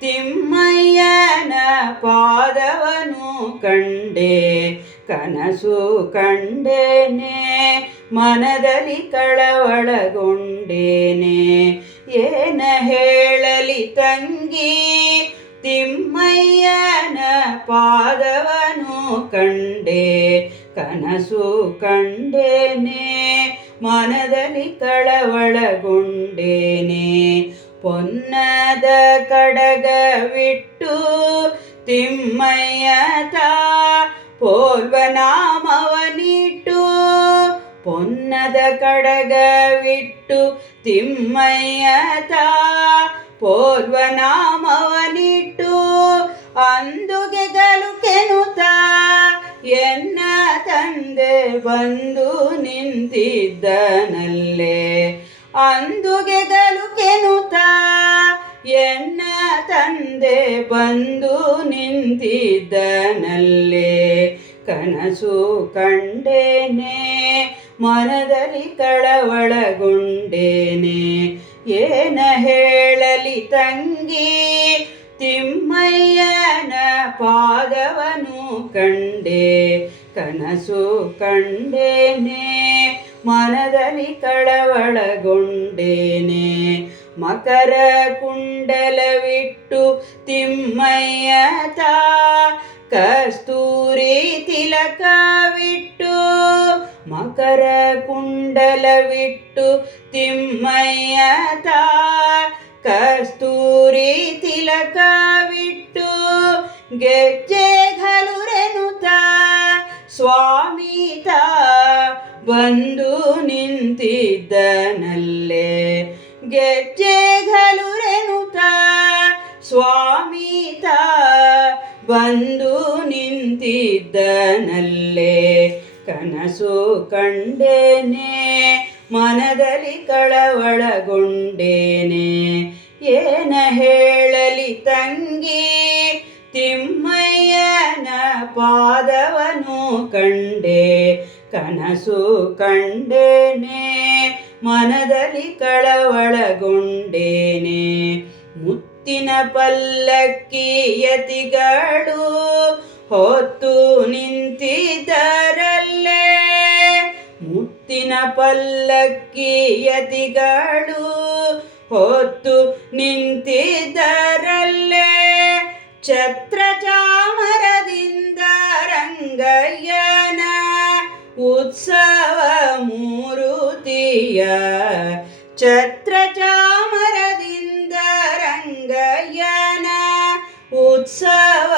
ತಿಮ್ಮಯ್ಯನ ಪಾದವನು ಕಂಡೆ, ಕನಸು ಕಂಡೇನೆ, ಮನದಲ್ಲಿ ಕಳವಳಗೊಂಡೇನೆ. ಏನ ಹೇಳಲಿ ತಂಗಿ, ತಿಮ್ಮಯ್ಯನ ಪಾದವನು ಕಂಡೆ, ಕನಸು ಕಂಡೇನೆ, ಮನದಲ್ಲಿ ಕಳವಳಗೊಂಡೇನೆ. ಪೊನ್ನದ ಕಡಗವಿಟ್ಟು ತಿಮ್ಮಯ್ಯ ತಾ ಪೋಲ್ವನಾಮವನಿಟ್ಟು ಪೊನ್ನದ ಕಡಗವಿಟ್ಟು ತಿಮ್ಮಯ್ಯ ತಾ ಪೋಲ್ವನಾಮವನಿಟ್ಟು ಅಂದುಗೆ ಗಲುಕೆನುತ ಎನ್ನ ತಂದೆ ಬಂದು ನಿಂತಿದ್ದನಲ್ಲೇ ಅಂದುಗೆ ಗಲುಕೆನುತ ಎನ್ನ ತಂದೆ ಬಂದು ನಿಂತಿದ್ದನಲ್ಲೇ. ಕನಸು ಕಂಡೇನೆ, ಮನದಲ್ಲಿ ಕಳವಳಗೊಂಡೇನೆ. ಏನ ಹೇಳಲಿ ತಂಗಿ, ತಿಮ್ಮಯ್ಯನ ಪಾದವನು ಕಂಡೆ. ಕನಸು ಕಂಡೇನೆ ಮನದಲ್ಲಿ ಕಳವಳಗೊಂಡೇನೆ ಮಕರ ಕುಂಡಲವಿಟ್ಟು ತಿಮ್ಮಯ್ಯ ತಾ, ಕಸ್ತೂರಿ ತಿಲಕವಿಟ್ಟು, ಮಕರ ಕುಂಡಲವಿಟ್ಟು ತಿಮ್ಮಯ್ಯ ತಾ, ಕಸ್ತೂರಿ ತಿಲಕವಿಟ್ಟು, ಗೆಜ್ಜೆ ಘಲುರೆನುತ, ಸ್ವಾಮಿ ತಾ ಬಂದು ನಿಂತಿದ್ದನಲ್ಲೇ. ಗೆಜ್ಜೆ ಘಲುರೆನುತ ಸ್ವಾಮಿ ತಾ, ಬಂದು ನಿಂತಿದ್ದನಲ್ಲೇ. ಕನಸು ಕಂಡೇನೆ, ಮನದಲ್ಲಿ ಕಳವಳಗೊಂಡೇನೆ. ಏನ ಹೇಳಲಿ ತಂಗಿ, ತಿಮ್ಮಯ್ಯನ ಪಾದವನು ಕಂಡೆ. ಕನಸು ಕಂಡೇನೆ, ಮನದಲ್ಲಿ ಕಳವಳಗೊಂಡೇನೆ. ಮುತ್ತಿನ ಪಲ್ಲಕ್ಕಿ ಯತಿಗಳು ಹೊತ್ತು ನಿಂತಿದ್ದರಲ್ಲೇ ಮುತ್ತಿನ ಪಲ್ಲಕ್ಕಿ ಯತಿಗಳು ಹೊತ್ತು ನಿಂತಿದ್ದರಲ್ಲೇ ಛತ್ರ ಚಾಮರದಿಂದ ರಂಗಯ್ಯನ ಉತ್ಸವ ಮೂರುತಿಯ ಛತ್ರ ಚಾಮರದಿಂದ ರಂಗಯ್ಯನ ಉತ್ಸವ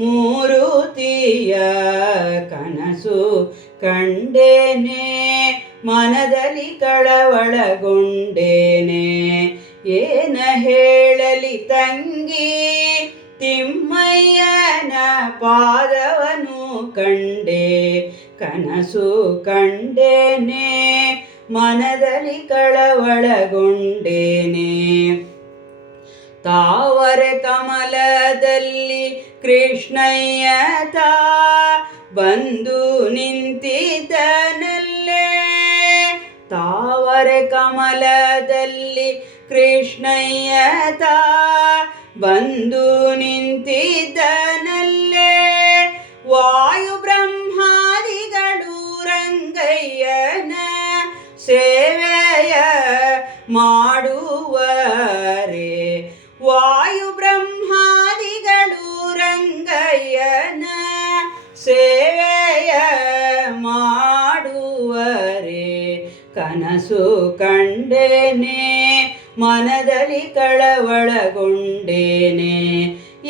ಮೂರುತಿಯ ಕನಸು ಕಂಡೇನೆ ಮನದಲ್ಲಿ ಕಳವಳಗೊಂಡೇನೆ ಏನ ಹೇಳಲಿ ತಂಗಿ ತಿಮ್ಮಯ್ಯನ ಪಾದವನು ಕಂಡೆ, ಕನಸು ಕಂಡೇನೆ, ಮನದಲ್ಲಿ ಕಳವಳಗೊಂಡೇನೆ. ತಾವರೆ ಕಮಲದಲ್ಲಿ ಕೃಷ್ಣಯ್ಯ ತಾ ಬಂದು ನಿಂತಿದ್ದನಲ್ಲೇ ತಾವರೆ ಕಮಲದಲ್ಲಿ ಕೃಷ್ಣಯ್ಯ ತಾ ಬಂದು ನಿಂತಿದ್ದನಲ್ಲೇ ಮಾಡುವರೆ ವಾಯು ಬ್ರಹ್ಮಾದಿಗಳು ರಂಗಯ್ಯನ ಸೇವೆಯ ಮಾಡುವರೆ ಕನಸು ಕಂಡೇನೆ ಮನದಲ್ಲಿ ಕಳವಳಗೊಂಡೇನೆ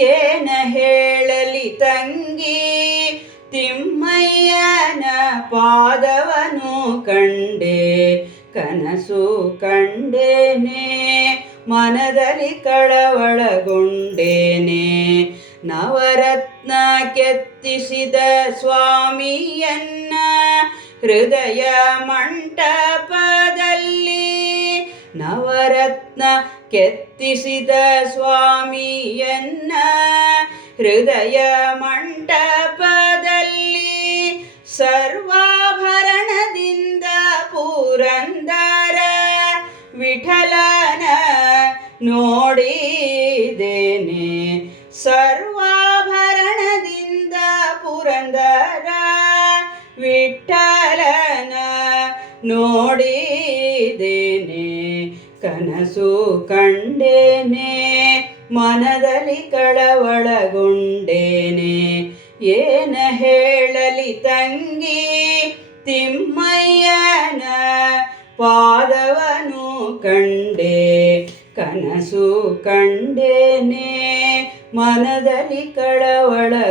ಏನ ಹೇಳಲಿ ತಂಗಿ ತಿಮ್ಮಯ್ಯನ ಪಾದವನು ಕಂಡೆ ಕನಸು ಕಂಡೇನೆ, ಮನದಲ್ಲಿ ಕಳವಳಗೊಂಡೇನೆ. ನವರತ್ನ ಕೆತ್ತಿಸಿದ ಸ್ವಾಮಿಯನ್ನ ಹೃದಯ ಮಂಟಪದಲ್ಲಿ ನವರತ್ನ ಕೆತ್ತಿಸಿದ ಸ್ವಾಮಿಯನ್ನ ಹೃದಯ ಮಂಟಪದಲ್ಲಿ ಸರ್ವಾಭರಣದಿಂದ ನೋಡಿದ್ದೇನೆ. ಸರ್ವಾಭರಣದಿಂದ ಪುರಂದರ ವಿಠಲನ ನೋಡಿದ್ದೇನೆ. ಕನಸು ಕಂಡೇನೆ, ಮನದಲ್ಲಿ ಕಳವಳಗೊಂಡೇನೆ. ಏನ ಹೇಳಲಿ ತಂಗಿ ತಿಮ್ಮಯ್ಯನ ಪಾದವನು ಕಂಡೆ. ಕನಸು ಕಂಡೇನೆ ಮನದಲ್ಲಿ ಕಳವಳಗೊಂಡೇನೆ.